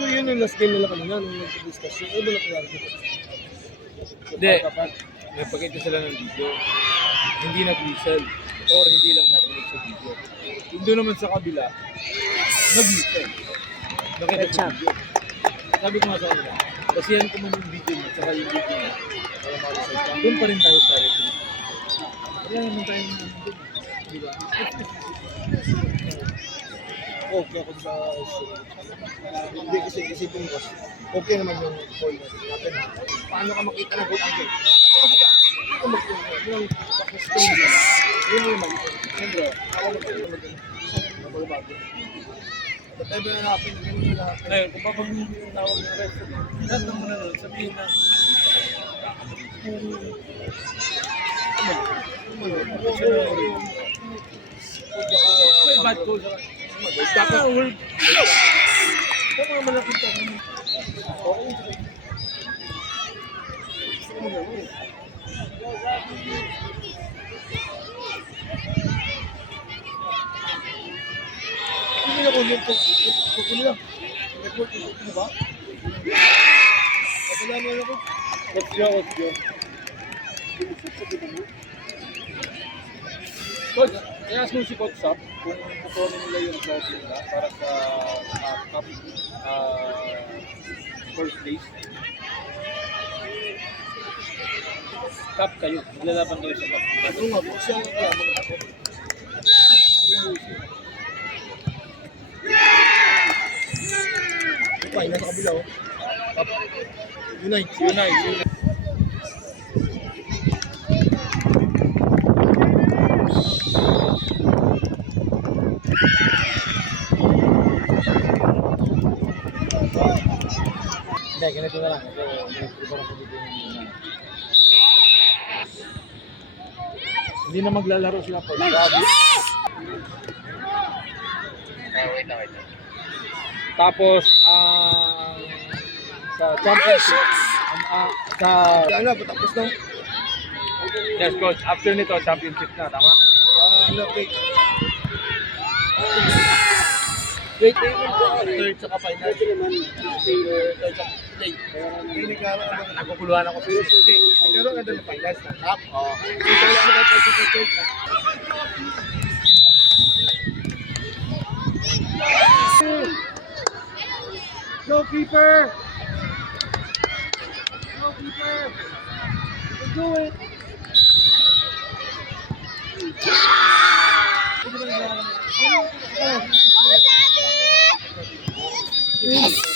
So yun yung last game nila kanina nung nag-discuss yun. Ano ba nangyari dito? Hindi. Nagpakita sila ng video. Hindi nag-whistle. Or hindi lang narinig sa video. Yung doon naman sa kabila, nag-whistle. Nakita sa video. Sabi ko nga sa kanila, basihan ko man yung video mo, saka yung video mo. Para makaresearch ka. Doon pa rin tayo sa referee. Wala naman tayo naman doon. Di ba? Okay ako sa issue. Hindi kasi isipin ko, okay naman yung call natin. Paano ka makita na good angle? Ano mag-call? Yung back-screen yun. Yun yung mag-call. Siyempre, ako mag-call. Nabago. Whatever na happen, ganun na happen. Ngayon, kung papag-tawag ng referee, lahat ng muna nun, sabihin na, may bad call sa dapat sa mga malaking tanong. Hindi na ko yung pagkulo lang. Report yung pagkulo ba? Pagkulo mo ako. What's your? Coach, i-ask mo si Coach Sap kung kukunin nila yung trophy nila para sa cup first place. Cup kayo, maglalaban kayo sa cup. Ano nga po, siya ang kalaman ako. Ay, nasa kabila oh. Unite. Hindi, ganito na lang. Ito, iba lang dito yung hindi na maglalaro sila po. Grabe. Wait lang. Tapos, sa championship, sa... Kaya na, patapos na. Yes, coach. After nito, championship na, tama? Wait. Third sa final. Third sa play. Hindi nagkaroon ka ba? Nagkukuluhan ako. Nagkaroon ka doon ng finals na cup. Oo. Ito lang naman tayo sa third. Go keeper! Go keeper! Do it! Oh, Daddy!